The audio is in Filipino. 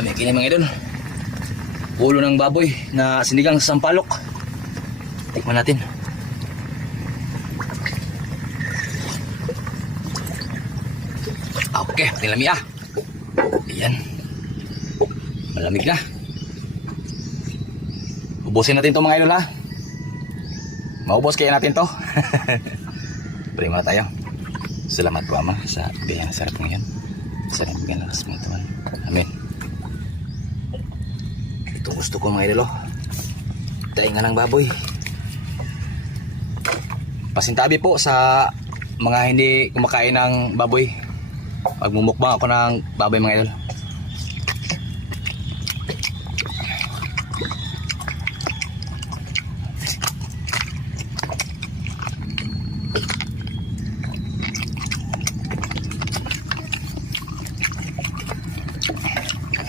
Lamig ini mga idol. Ulo ng baboy na sinigang sa sampalok. Tikman natin. Okay, nilami ah. Ayan. Malamig na. Ubusin natin to mga idol ha. Maubos kaya natin to. Prima tayo. Salamat po Ama sa biyayang sarap ngayon. Sarap bigyan lakas mga teman. Amen. Ito gusto ko mga idol. Tainga ng baboy. Pasintabi po sa mga hindi kumakain ng baboy. Magmumukbang ako ng baboy mga idol.